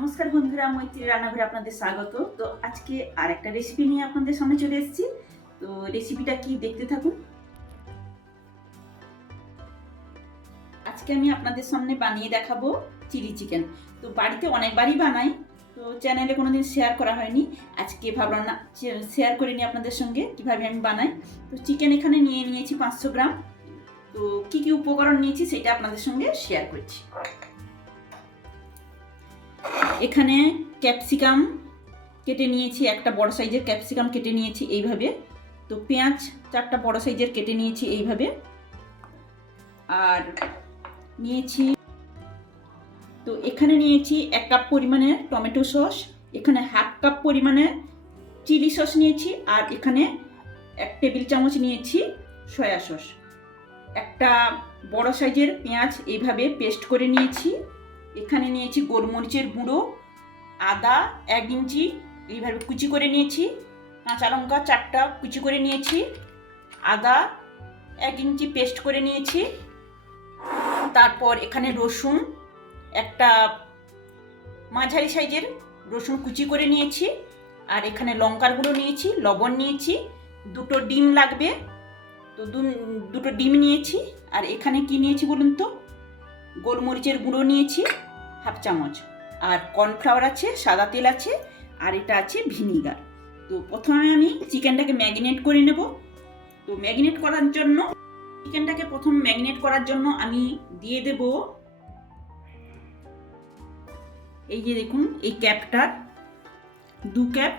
নমস্কার বন্ধুরা, মৈত্রী রান্নাঘরে আপনাদের স্বাগত। তো আজকে আরেকটা রেসিপি নিয়ে আপনাদের সামনে চলে এসেছি। তো রেসিপিটা কি দেখতে থাকুন। আজকে আমি আপনাদের সামনে বানিয়ে দেখাবো চিলি চিকেন। তো বাড়িতে অনেকবারই বানাই, তো চ্যানেলে কোনোদিন শেয়ার করা হয়নি। আজকে ভাবলাম না শেয়ার করে নিই আপনাদের সঙ্গে কিভাবে আমি বানাই। তো চিকেন এখানে নিয়ে নিয়েছি 500 গ্রাম। তো কি কি উপকরণ নিয়েছি সেটা আপনাদের সঙ্গে শেয়ার করছি। এখানে ক্যাপসিকাম কেটে নিয়েছি, একটা বড় সাইজের ক্যাপসিকাম কেটে নিয়েছি এইভাবে। তো পেঁয়াজ 4টা বড় সাইজের কেটে নিয়েছি এইভাবে। আর নিয়েছি, তো এখানে নিয়েছি 1 কাপ পরিমাণে টমেটো সস, এখানে 1/2 কাপ পরিমাণে চিলি সস নিয়েছি, আর এখানে 1 টেবিল চামচ নিয়েছি সয়া সস। একটা বড় সাইজের পেঁয়াজ এইভাবে পেস্ট করে নিয়েছি। এখানে নিয়েছি গোলমরিচের গুঁড়ো, আদা 1 ইঞ্চি এইভাবে কুচি করে নিয়েছি, কাঁচা লঙ্কা 4টা কুচি করে নিয়েছি, আদা 1 ইঞ্চি পেস্ট করে নিয়েছি। তারপর এখানে রসুন একটা মাঝারি সাইজের রসুন কুচি করে নিয়েছি, আর এখানে লঙ্কার গুঁড়ো নিয়েছি, লবণ নিয়েছি, 2টো ডিম লাগবে, তো 2টো ডিম নিয়েছি। আর এখানে কি নিয়েছি বলুন তো, গোলমরিচের গুঁড়ো নিয়েছি 1/2 চামচ, আর কর্নফ্লাওয়ার আছে, সাদা তেল আছে, আর এটা আছে ভিনিগার। তো প্রথমে আমি চিকেনটাকে ম্যারিনেট করে নেব। তো ম্যারিনেট করার জন্য চিকেনটাকে প্রথম ম্যারিনেট করার জন্য আমি দিয়ে দেব, এই যে দেখুন এই ক্যাপটার 2 ক্যাপ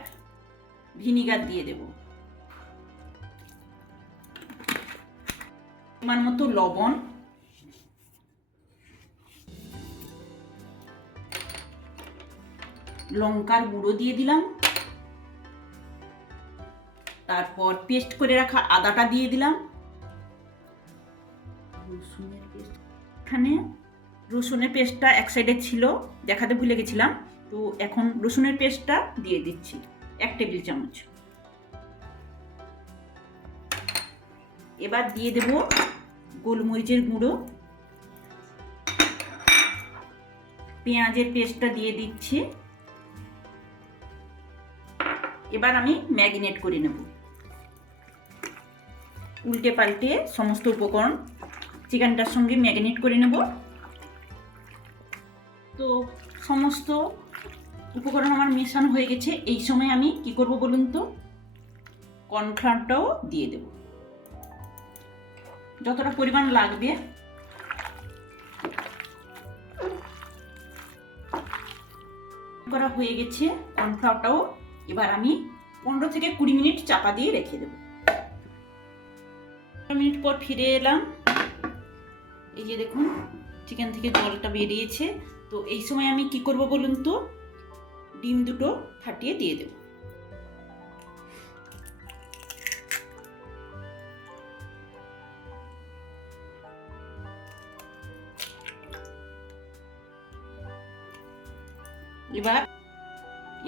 ভিনিগার দিয়ে দেব, পরিমাণ মতো লবণ, লঙ্কার গুঁড়ো দিয়ে দিলাম, তারপর পেস্ট করে রাখা আদাটা দিয়ে দিলাম, রসুনের পেস্ট, এখানে রসুনের পেস্টটা এক সাইডে ছিল দেখাতে ভুলে গেছিলাম, তো এখন রসুনের পেস্টটা দিয়ে দিচ্ছি 1 টেবিল চামচ। এবার দিয়ে দেব গোলমরিচের গুঁড়ো, পেঁয়াজের পেস্টটা দিয়ে দিচ্ছি। এবার আমি ম্যারিনেট করে নেব, উল্টে পাল্টে সমস্ত উপকরণ চিকেনটার সঙ্গে ম্যারিনেট করে নেব। তো সমস্ত উপকরণ আমার মেশানো হয়ে গেছে। এই সময় আমি কি করব বলুন তো, কর্নফ্লাওয়ারটাও দিয়ে দেব যতটা পরিমাণ লাগবে। করা হয়ে গেছে কর্নফ্লাওয়ারটাও। এবার আমি 15 থেকে 20 মিনিট চাপা দিয়ে রেখে দেব। 15 মিনিট পর ফিরে এলাম। এই যে দেখুন চিকেন থেকে জলটা বেরিয়েছে। তো এই সময় আমি কি করব বলুন তো, ডিম 2টো ফাটিয়ে দিয়ে দেব।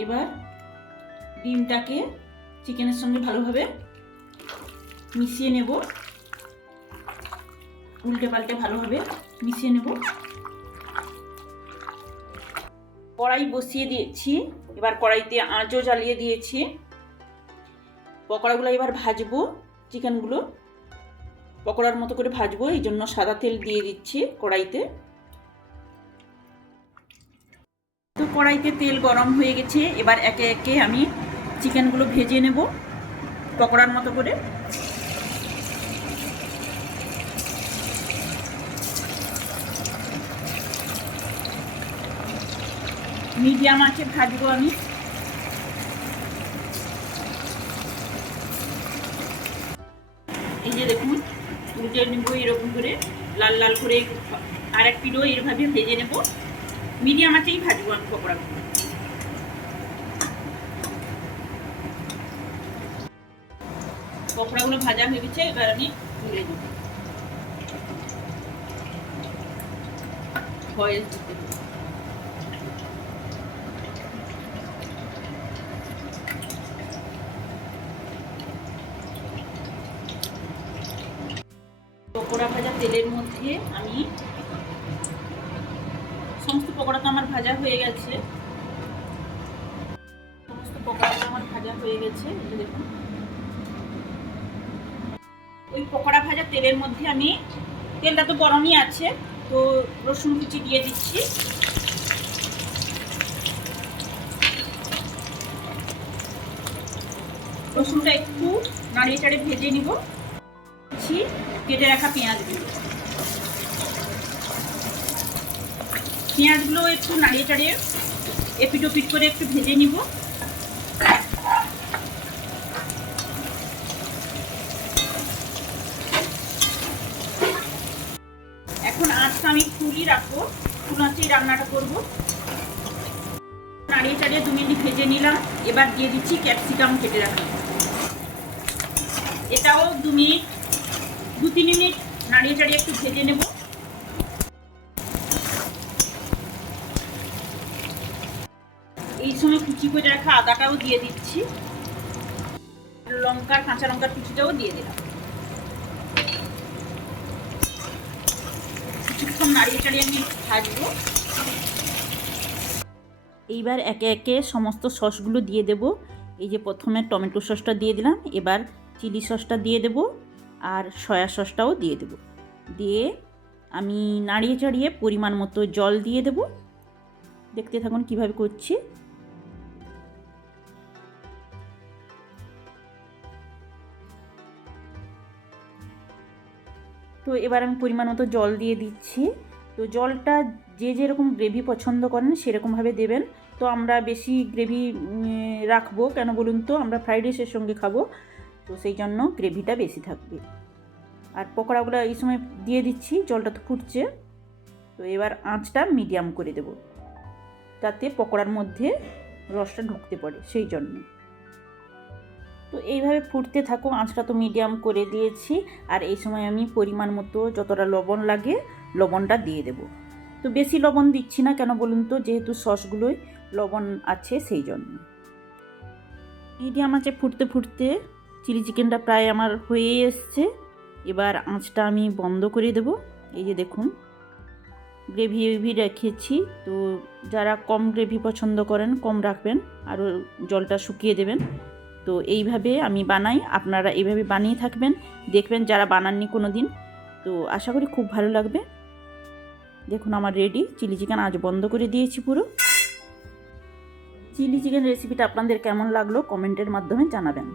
এবার ডিমটাকে চিকেনের সঙ্গে ভালোভাবে মিশিয়ে নেব, উল্টে পাল্টে ভালোভাবে মিশিয়ে নেব। কড়াই বসিয়ে দিয়েছি, এবার কড়াইতে আঁচও জ্বালিয়ে দিয়েছি। পকোড়াগুলো এবার ভাজবো, চিকেনগুলো পকোড়ার মতো করে ভাজবো, এই জন্য সাদা তেল দিয়ে দিচ্ছি কড়াইতে। তো কড়াইতে তেল গরম হয়ে গেছে, এবার একে একে আমি চিকেনগুলো ভেজে নেব পকোড়ার মতো করে। মিডিয়াম আঁচে ভাজবো আমি। এই যে দেখুন উল্টে নেব এরকম করে, লাল লাল করে, আর এক পিঠও এরভাবে ভেজে নেব। মিডিয়াম আঁচেই ভাজবো আমি পকোড়াগুলো। পকোড়াগুলো ভাজা হয়ে গেছে, এবার আমি তুলে দেব। ভয়েস দিতে হবে। পকোড়া ভাজা তেলের মধ্যে আমি সমস্ত পকোড়া তো আমার ভাজা হয়ে গেছে, ভাজা হয়ে গেছে, এটা দেখুন। ওই পকোড়া ভাজা তেলের মধ্যে আমি, তেলটা তো গরমই আছে, তো রসুন কুচি দিয়ে দিচ্ছি। রসুনটা একটু নাড়িয়ে চাড়িয়ে ভেজে নিব। কেটে রাখা পেঁয়াজগুলো, পেঁয়াজগুলো একটু নাড়িয়ে চাড়িয়ে এপিট ওপিট করে একটু ভেজে নিব। এখন আঁচটা আমি ফুলই রাখবো, ফুল আঁচেই রান্নাটা করব। নাড়িয়ে চাড়িয়ে 2 মিনিট ভেজে নিলাম। এবার দিয়ে দিচ্ছি ক্যাপসিকাম কেটে রাখা। এটাও 2-3 মিনিট নাড়িয়ে চাড়িয়ে একটু ভেজে নেব। এই সময় কুচি করে রাখা আদাটাও দিয়ে দিচ্ছি, কাঁচা লঙ্কার কুচিটাও দিয়ে দিলাম। কিছুক্ষণ নাড়িয়ে চাড়িয়ে আমি ভাজবো। এইবার একে একে সমস্ত সসগুলো দিয়ে দেব। এই যে প্রথমে টমেটো সসটা দিয়ে দিলাম, এবার চিলি সসটা দিয়ে দেব, আর সয়া সসটাও দিয়ে দেব। দিয়ে আমি নাড়িয়ে চাড়িয়ে পরিমাণ মতো জল দিয়ে দেব। দেখতে থাকুন কিভাবে করছি। তো এবার আমি পরিমাণ মতো জল দিয়ে দিচ্ছি। তো জলটা যে যেরকম গ্রেভি পছন্দ করেন সেরকমভাবে দেবেন। তো আমরা বেশি গ্রেভি রাখবো কেন বলুন তো, আমরা ফ্রাইড রাইসের সঙ্গে খাবো, তো সেই জন্য গ্রেভিটা বেশি থাকবে। আর পকোড়াগুলো এই সময় দিয়ে দিচ্ছি, জলটা তো ফুটছে। তো এবার আঁচটা মিডিয়াম করে দেব, যাতে পকোড়ার মধ্যে রসটা ঢুকতে পারে, সেই জন্য। তো এইভাবে ফুটতে থাকো, আঁচটা তো মিডিয়াম করে দিয়েছি। আর এই সময় আমি পরিমাণ মতো যতটা লবণ লাগে লবণটা দিয়ে দেব। তো বেশি লবণ দিচ্ছি না, কেন বলুন তো, যেহেতু সসগুলোয় লবণ আছে সেই জন্য। মিডিয়াম আঁচে ফুটতে ফুটতে চিলি চিকেনটা প্রায় আমার হয়েই এসছে। এবার আঁচটা আমি বন্ধ করে দেব। এই যে দেখুন, গ্রেভি রেখেছি, তো যারা কম গ্রেভি পছন্দ করেন কম রাখবেন, আরও জলটা শুকিয়ে দেবেন। তো এইভাবে আমি বানাই, আপনারা এইভাবে বানিয়ে থাকবেন, দেখবেন যারা বানাননি কোনো দিন, তো আশা করি খুব ভালো লাগবে। দেখুন আমার রেডি চিলি চিকেন, আজ বন্ধ করে দিয়েছি পুরো। চিলি চিকেন রেসিপিটা আপনাদের কেমন লাগলো কমেন্টের মাধ্যমে জানাবেন।